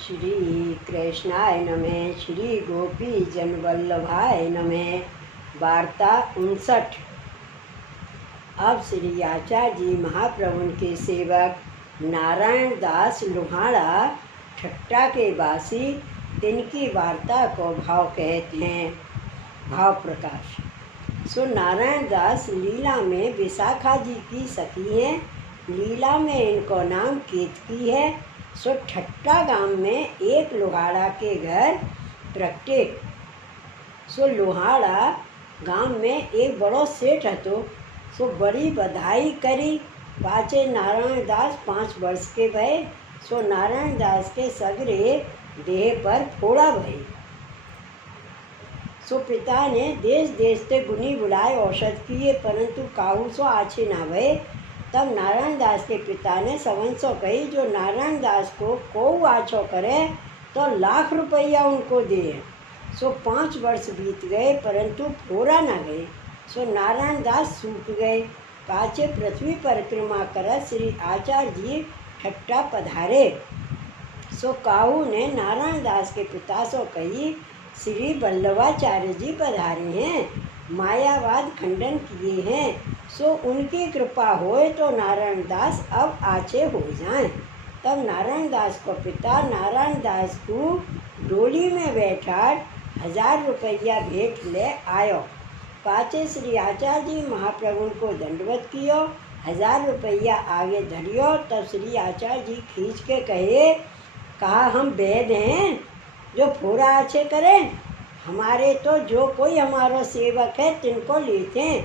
श्री कृष्णाय नमः। श्री गोपी जन वल्लभाय नमः। वार्ता 59। अब श्री आचार्य जी महाप्रभु के सेवक नारायण दास लोहाड़ा ठट्टा के वासी तिनकी वार्ता को भाव कहते हैं। भाव प्रकाश। सो नारायण दास लीला में विशाखा जी की सखी हैं। लीला में इनको नाम केतकी है। सो ठट्टा गांव में एक लोहाड़ा के घर प्रगटे। सो लोहाड़ा गांव में एक बड़ो सेठ हतो। सो बड़ी बधाई करी। पाचे नारायण दास 5 वर्ष के भये। सो नारायण दास के सगरे देह पर फोड़ा भई। सो पिता ने देश देश से गुनी बुलाए औषध किए, परंतु काहू सो आछे ना भये। तब नारायण दास के पिता ने सवन सो कही, जो नारायण दास को आछो करे तो लाख रुपया उनको दे। सो 5 वर्ष बीत गए, परंतु फोड़ा न गए। सो नारायण दास सूख गए। पाचे पृथ्वी परिक्रमा कर श्री आचार्य जी ठट्टा पधारे। सो काहू ने नारायण दास के पिता सो कही, श्री वल्लभाचार्य जी पधारे हैं, मायावाद खंडन किए हैं। सो उनकी कृपा होए तो नारायण दास अब आछे हो जाएं। तब नारायण दास को पिता नारायण दास को डोली में बैठा 1000 रुपया भेंट ले आयो। पाचे श्री आचार्य जी महाप्रभु को दंडवत कियो, 1000 रुपया आगे धरियो। तब श्री आचार्य जी खींच के कहा हम वैद हैं जो फोड़ा आछे करें। हमारे तो जो कोई हमारो सेवक है तिनको लेते हैं,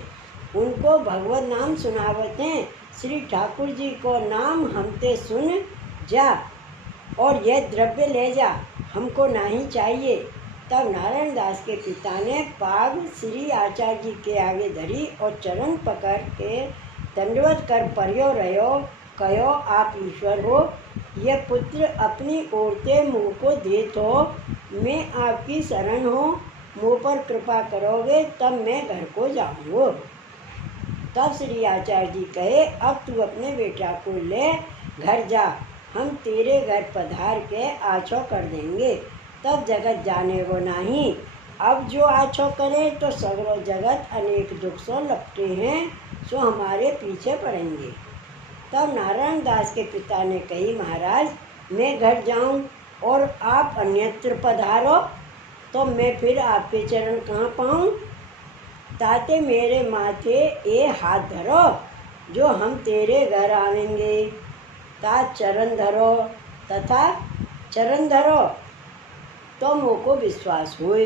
उनको भगवत नाम सुनावते हैं। श्री ठाकुर जी को नाम हमते सुन जा और यह द्रव्य ले जा, हमको नहीं चाहिए। तब नारायण दास के पिता ने पाग श्री आचार्य जी के आगे धरी और चरण पकड़ के दंडवत कर पर्यो रहो, कहो आप ईश्वर हो। यह पुत्र अपनी ओरते मुँह को दे तो मैं आपकी शरण हो, मुँह पर कृपा करोगे तब मैं घर को जाऊँगा। तब श्री आचार्य जी कहे, अब तू अपने बेटा को ले घर जा, हम तेरे घर पधार के आछो कर देंगे। तब जगत जाने वो नहीं। अब जो आछो करे तो सगरो जगत अनेक दुख सो लपटे हैं, सो हमारे पीछे पड़ेंगे। तब नारायण दास के पिता ने कही, महाराज मैं घर जाऊं और आप अन्यत्र पधारो तो मैं फिर आपके चरण कहाँ पाऊं। ताते मेरे माथे ये हाथ धरो, जो हम तेरे घर आवेंगे। ता चरण धरो तथा चरण धरो तो मोको विश्वास होए।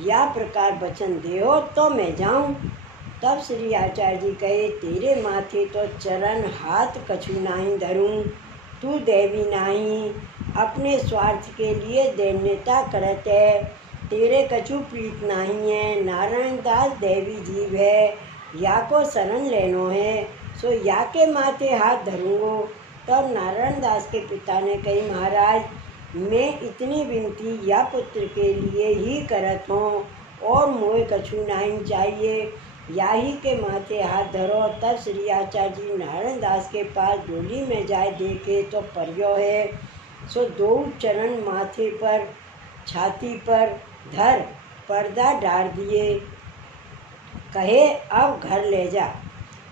या प्रकार वचन देओ तो मैं जाऊं। तब श्री आचार्य जी कहे, तेरे माथे तो चरण हाथ कछु नहीं धरूं। तू देवी नहीं, अपने स्वार्थ के लिए दैन्यता करत है। तेरे कछु प्रीत नहीं है। नारायण दास देवी जीव है, या को शरण लेनो है, सो या के माथे हाथ धरूंगो। तब नारायण दास के पिता ने कही, महाराज मैं इतनी विनती या पुत्र के लिए ही करत हूँ और मोए कछु नहीं चाहिए। याही के माथे हाथ धरो। तब श्री आचार्य जी नारायण दास के पास डोली में जाए देखे तो पर्यो है। सो 2 चरण माथे पर छाती पर धर पर्दा डाल दिए, कहे अब घर ले जा।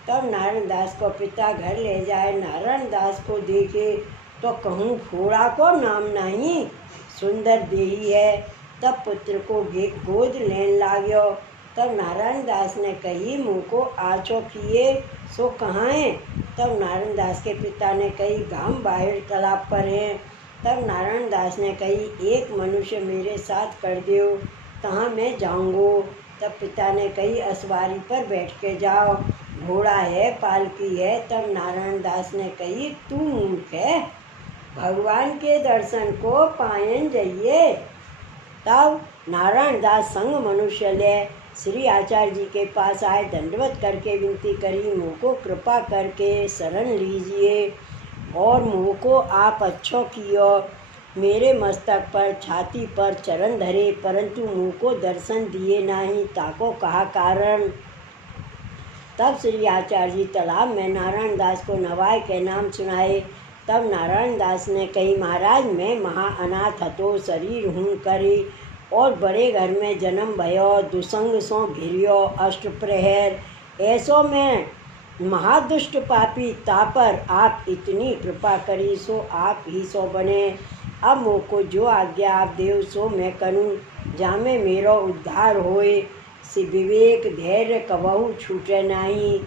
तब नारायण दास को पिता घर ले जाए। नारायण दास को देखे तो कहूँ फोड़ा को नाम नहीं, सुंदर देही है। तब पुत्र को गोद लेन लाग्यो। तब नारायण दास ने कही, मुँह को आछो किए सो कहाँ है। तब नारायण दास के पिता ने कही, गांव बाहर तालाब पर है। तब नारायण दास ने कही, एक मनुष्य मेरे साथ कर दो, तहाँ मैं जाऊँगो। तब पिता ने कही, असवारी पर बैठ के जाओ, घोड़ा है पालकी है। तब नारायण दास ने कही, तू मूर्ख है, भगवान के दर्शन को पायन जाइए। तब नारायण दास संग मनुष्य ले श्री आचार्य जी के पास आए, दंडवत करके विनती करी, मुँह को कृपा करके शरण लीजिए और मुँह को आप अच्छो कियो। मेरे मस्तक पर छाती पर चरण धरे, परंतु मुँह को दर्शन दिए नहीं, ताको कहा कारण। तब श्री आचार्य जी तालाब में नारायण दास को नवाय के नाम सुनाए। तब नारायण दास ने कही, महाराज मैं महा अनाथ हतो शरीर हूँ करी, और बड़े घर में जन्म भयो, दुसंग सो घिरियो अष्ट प्रहर, ऐसो में महादुष्ट पापी तापर आप इतनी कृपा करी, सो आप ही सो बने। अब मोको जो आज्ञा आप देव सो मैं करूँ, जामे मेरो उद्धार होए, सि विवेक धैर्य कबहु छूटे नहीं,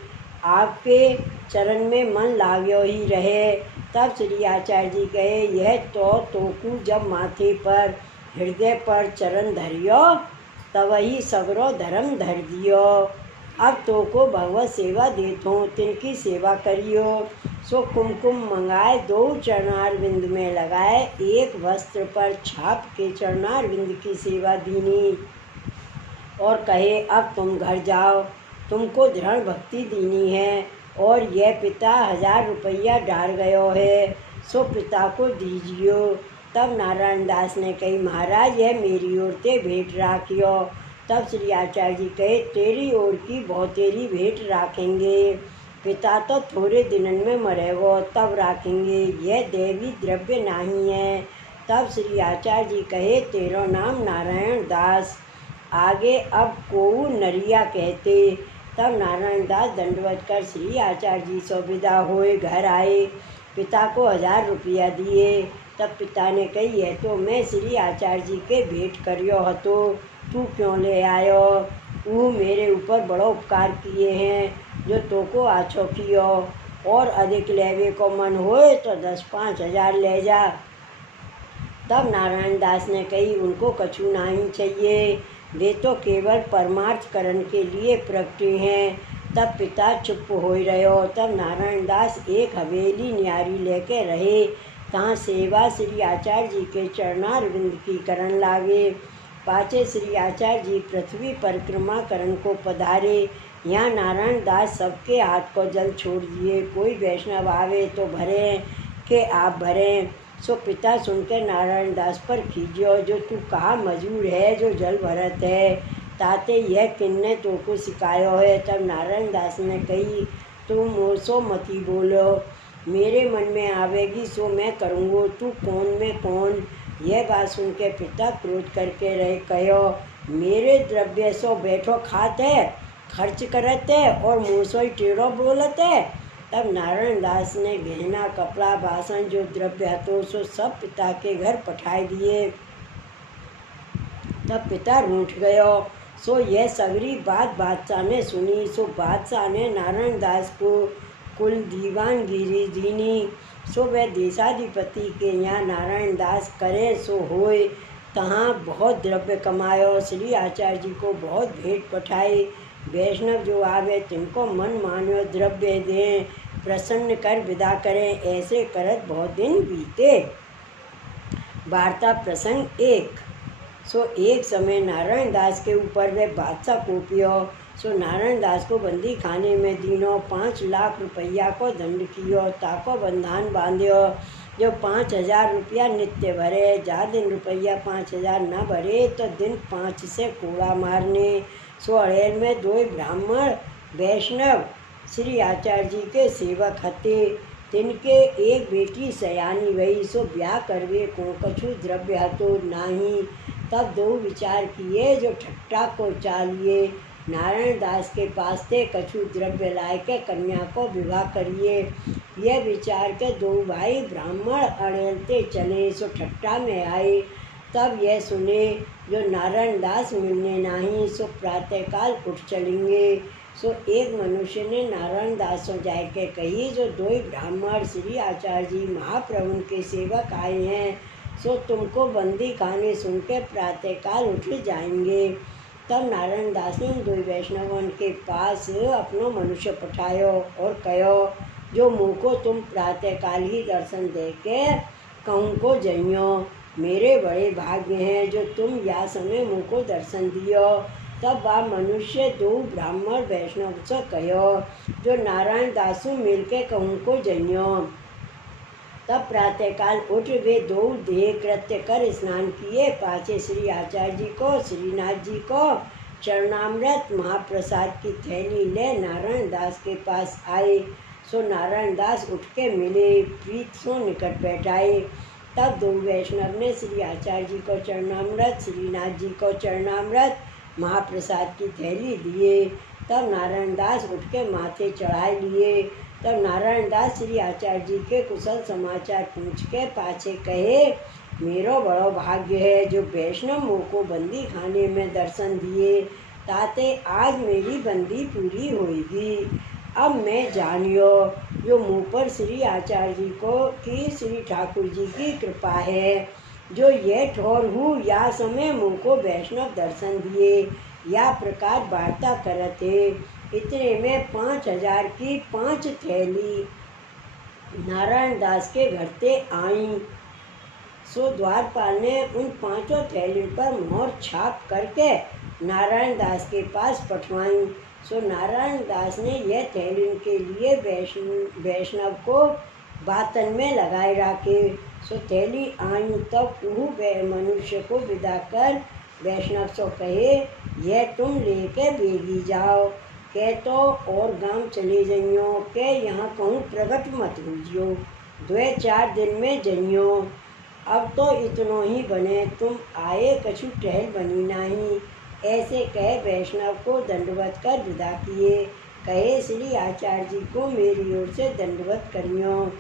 आपके चरण में मन लाग्यो ही रहे। तब श्री आचार्य जी कहे, यह तो तोकू जब माथे पर हृदय पर चरण धरियो, तवही सगरो धर्म धर दियो। अब तो को भगवत सेवा देतो, तिनकी सेवा करियो। सो कुमकुम मंगाए, दो चरणारविंद में लगाए, एक वस्त्र पर छाप के चरणारविंद की सेवा दीनी, और कहे अब तुम घर जाओ, तुमको दृढ़ भक्ति दीनी है, और यह पिता 1000 रुपया डाल गयो है, सो पिता को दीजियो। तब नारायण दास ने कही, महाराज यह मेरी ओर ते भेंट राखियो। तब श्री आचार्य जी कहे, तेरी ओर की बहुतेरी भेंट राखेंगे, पिता तो थोड़े दिनन में मरेगो तब राखेंगे, यह देवी द्रव्य नहीं है। तब श्री आचार्य जी कहे, तेरो नाम नारायण दास, आगे अब कोऊ नरिया कहते। तब नारायण दास दंडवत कर श्री आचार्य जी सो विदा हुए घर आए, पिता को 1000 रुपया दिए। तब पिता ने कही, यह तो मैं श्री आचार्य जी के भेंट करियो हतो, तू क्यों ले आयो? वो मेरे ऊपर बड़ो उपकार किए हैं, जो तो को आछो कियो, और अधिक लेवे को मन होए तो 10-5 हज़ार ले जा। तब नारायण दास ने कही, उनको कछु नहीं चाहिए, वे तो केवल परमार्थ करण के लिए प्रगटे हैं। तब पिता चुप हो रहो। तब नारायण दास एक हवेली न्यारी लेके रहे, तहाँ सेवा श्री आचार्य जी के चरणारविंद की करण लागे। पाचे श्री आचार्य जी पृथ्वी परिक्रमा करण को पधारे। यहाँ नारायण दास सबके हाथ को जल छोड़ दिए, कोई वैष्णव आवे तो भरे के आप भरें। सो पिता सुनकर नारायण दास पर खींचो, जो तू कहा मजूर है जो जल भरत है, ताते यह किन्ने तो को सिखायो है। तब नारायण दास ने कही, तुम मोसो मती बोलो, मेरे मन में आवेगी सो मैं करूँगो, तू कौन में कौन। यह बात सुन के पिता क्रोध करके रहे, कहो मेरे द्रव्य सो बैठो खाते खर्च करते और मुँह सो ही टेढ़ो बोलते। तब नारायण दास ने गहना कपड़ा बासन जो द्रव्य हतो सो सब पिता के घर पठाए दिए। तब पिता रूठ गयो। सो यह सगरी बात बादशाह ने सुनी। सो बादशाह ने नारायण दास को कुल दीवानगिरी दीनी। सो वह देशाधिपति के यहाँ नारायण दास करे सो होए, तहाँ बहुत द्रव्य कमायो। श्री आचार्य जी को बहुत भेंट पठाई। वैष्णव जो आवे तिनको मन मानो द्रव्य दें, प्रसन्न कर विदा करें। ऐसे करत बहुत दिन बीते। वार्ता प्रसंग 1। सो एक समय नारायण दास के ऊपर वह बादशाह कोपियो। सो नारायण दास को बंदी खाने में दीनो 5 लाख रुपया को दंड कियो, ताको बंधान बांध्यो। जो 5000 रुपया नित्य भरे, जा दिन रुपया 5000 न भरे तो दिन 5 से कोड़ा मारने। सो अड़ेल में 2 ब्राह्मण वैष्णव श्री आचार्य जी के सेवक हते। तिनके एक बेटी सयानी भई, सो ब्याह करवे को कछु द्रव्य हतो नाही। तब 2 विचार किए, जो ठट्टा को चालिए नारायण दास के पास थे कछु द्रव्य लाए के कन्या को विवाह करिए। यह विचार के 2 भाई ब्राह्मण अड़ेलते चले। सो ठट्टा में आए। तब यह सुने जो नारायण दास मिलने नहीं, सो प्रातःकाल उठ चलेंगे। सो एक मनुष्य ने नारायण दास से जाके कही, जो 2 ब्राह्मण श्री आचार्य जी महाप्रभु के सेवक आए हैं, सो तुमको बंदी खाने सुन के प्रातःकाल उठ जाएंगे। तब नारायण दास ने 2 वैष्णवों के पास अपनो मनुष्य पठायो और कहो, जो मुँह को तुम प्रातःकाल ही दर्शन दे के कहूँ को जइयो। मेरे बड़े भाग्य हैं जो तुम या समय मुँह को दर्शन दियो। तब वह मनुष्य 2 ब्राह्मण वैष्णव से कहो, जो नारायण दासु मिल के कहूँ को जइयो। तब प्रातःकाल उठ वे 2 देह कृत्य कर स्नान किए। पाछे श्री आचार्य जी को श्रीनाथ जी को चरणामृत महाप्रसाद की थैली ले नारायण दास के पास आए। सो नारायण दास उठ के मिले, प्रीत सो निकट बैठाए। तब दो वैष्णव ने श्री आचार्य जी को चरणामृत, श्रीनाथ जी को चरणामृत, महाप्रसाद की थैली दिए। तब नारायण दास उठ के माथे चढ़ाए लिए। तब नारायण दास श्री आचार्य जी के कुशल समाचार पूछ के पाछे कहे, मेरो बड़ो भाग्य है जो वैष्णव मुँह को बंदी खाने में दर्शन दिए, ताते आज मेरी बंदी पूरी होगी। अब मैं जानियो जो मुँह पर श्री आचार्य जी को की श्री ठाकुर जी की कृपा है, जो ये ठोर हूँ या समय मुँह को वैष्णव दर्शन दिए, या प्रकार वार्ता करते। इतने में 5000 की 5 थैली नारायण दास के घर से आई। सो द्वारपाल ने उन 5 थैलियों पर मोहर छाप करके नारायण दास के पास पठवाई। सो नारायण दास ने यह थैलियों के लिए वैष्णव को बातन में लगाए रखे। सो थैली आई तब वह मनुष्य को विदा कर वैष्णव सो कहे, यह तुम लेके बेगी जाओ, के तो और गांव चले जइयो, के यहाँ कहूँ प्रगट मत होजियो, 2-4 दिन में जइयो। अब तो इतनो ही बने, तुम आए कछु टहल बनी नहीं। ऐसे कह वैष्णव को दंडवत कर विदा किए। कहे, श्री आचार्य जी को मेरी ओर से दंडवत करियो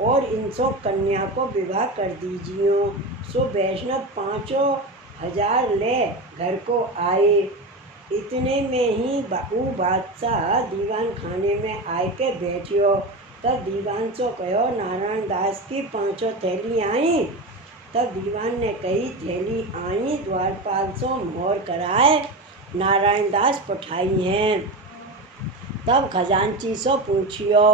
और इनसो कन्या को विवाह कर दीजियो। सो वैष्णव 5000 ले घर को आए। इतने में ही वो बादशाह दीवान खाने में आए के बैठियो। तब दीवान सो कहो, नारायण दास की 5 थैली आई। तब दीवान ने कही, थैली आई, द्वारपाल सो मोहर कराए नारायण दास पठाई हैं। तब खजांची सो पूछियो,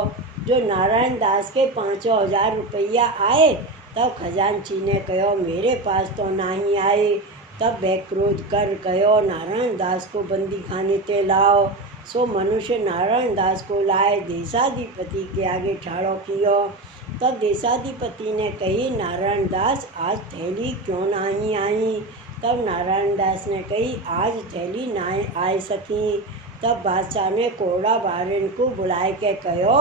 जो नारायण दास के 5000 रुपया आए। तब खजांची ने कहो, मेरे पास तो नहीं आए। तब वह क्रोध कर कहो, नारायण दास को बंदी खाने ते लाओ। सो मनुष्य नारायण दास को लाए, देशाधिपति के आगे ठाड़ो कियो। तब देशाधिपति ने कही, नारायण दास आज थैली क्यों नहीं आई। तब नारायण दास ने कही, आज थैली नहीं आ सकी। तब बादशाह ने कोड़ा बारन को बुलाए के कहो,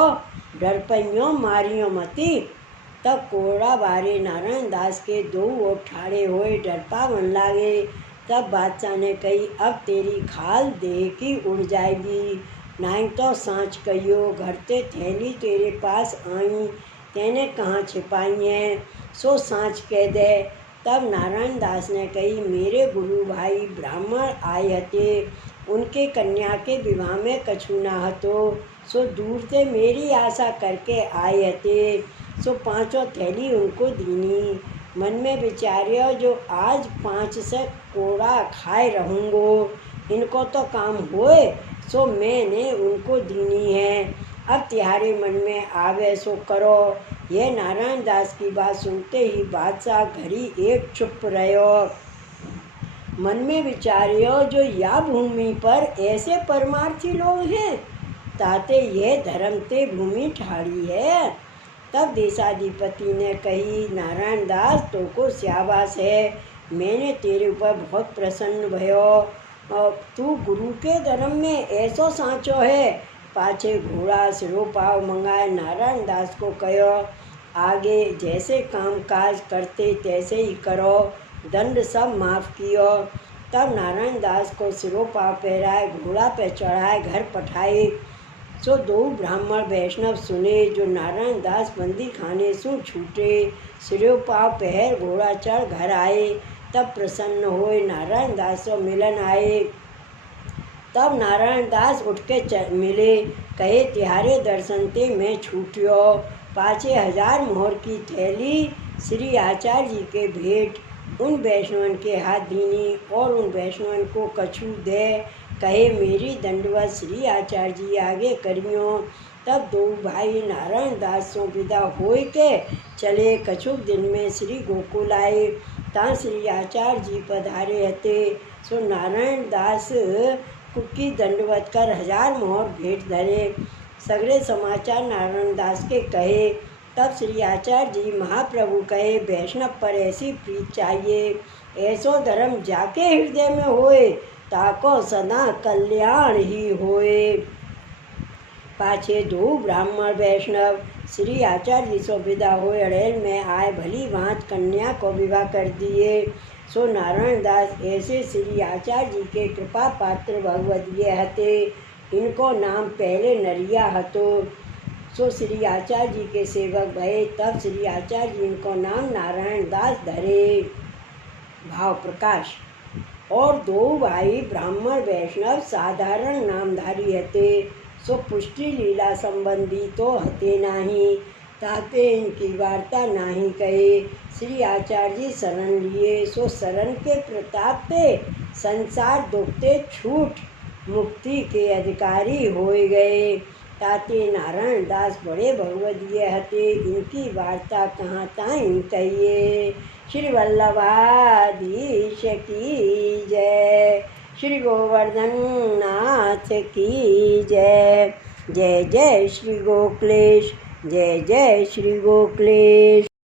डर पैयो मारियो मती। तब कोड़ा बारे नारायण दास के 2 ओर ठाड़े हुए डरपा बन लागे। तब बादशाह ने कही, अब तेरी खाल देह की उड़ जाएगी, नहीं तो सांच कहियो घर ते थैली तेरे पास आई, तेने कहाँ छिपाई हैं, सो सांच कह दे। तब नारायण दास ने कही, मेरे गुरु भाई ब्राह्मण आए हते, उनके कन्या के विवाह में कछु ना हतो, सो दूर से मेरी आशा करके आए हते। सो 5 थैली उनको दीनी। मन में विचार्यो, जो आज 5 से कोड़ा खाए रहूँगो, इनको तो काम होए, सो मैंने उनको दीनी है। अब तुम्हारे मन में आवे सो करो। यह नारायण दास की बात सुनते ही बादशाह घड़ी एक चुप रहो। मन में विचार्यो, जो या भूमि पर ऐसे परमार्थी लोग हैं, ताते यह धर्म ते भूमि ठाड़ी है। तब देशाधिपति ने कही, नारायण दास तो को शाबाश है, मैंने तेरे ऊपर बहुत प्रसन्न भयो। तू गुरु के धर्म में ऐसो सांचो है। पाछे घोड़ा सिरो पाव मंगाए नारायण दास को कहो, आगे जैसे काम काज करते तैसे ही करो, दंड सब माफ़ कियो। तब नारायण दास को सिरो पाव पहराए, घोड़ा पे चढ़ाए घर पठाए। सो 2 ब्राह्मण वैष्णव सुने, जो नारायण दास बंदी खाने से छूटे, सिरो पाव पहर घोड़ा चढ़ घर आए। तब प्रसन्न होए नारायण दास से मिलन आए। तब नारायण दास उठ के मिले, कहे, तिहारे दर्शन ते मैं छूटियो। पाछे 1000 मोहर की थैली श्री आचार्य जी के भेंट उन वैष्णवन के हाथ दीनी, और उन वैष्णवन को कछु दे, कहे, मेरी दंडवत श्री आचार्य जी आगे करियो। तब 2 भाई नारायण दास सो विदा होए के चले। कछुक दिन में श्री गोकुल आए, ता श्री आचार्य जी पधारे हते। सो नारायण दास की दंडवत कर 1000 मोहर भेंट धरे। सगरे समाचार नारायण दास के कहे। तब श्री आचार्य जी महाप्रभु कहे, वैष्णव पर ऐसी प्रीत चाहिए, ऐसो धर्म जाके हृदय में होए, ताको सदा कल्याण ही होए। पाछे दो ब्राह्मण वैष्णव श्री आचार्य जी सो विदा हो अड़ेल में आए, भली भांत कन्या को विवाह कर दिए। सो नारायण दास ऐसे श्री आचार्य जी के कृपा पात्र भगवदीय हते। इनको नाम पहले नरिया हतो। सो श्री आचार्य जी के सेवक भये, तब श्री आचार्य जी इनको नाम नारायण दास धरे। भाव प्रकाश। और दो भाई ब्राह्मण वैष्णव साधारण नामधारी हते। सो पुष्टि लीला संबंधी तो हते नाही, ताते इनकी वार्ता नाही कहे। श्री आचार्य जी शरण लिए। सो शरण के प्रताप ते संसार दुखते छूट मुक्ति के अधिकारी हो गए। ताते नारायण दास बड़े भगवदीय हते। इनकी वार्ता कहाँ ताईं कहिए। श्री वल्लभाधीश की जय। श्री गोवर्धन नाथ की जय। जय जय श्री गोकुलेश। जय जय श्री गोकुलेश।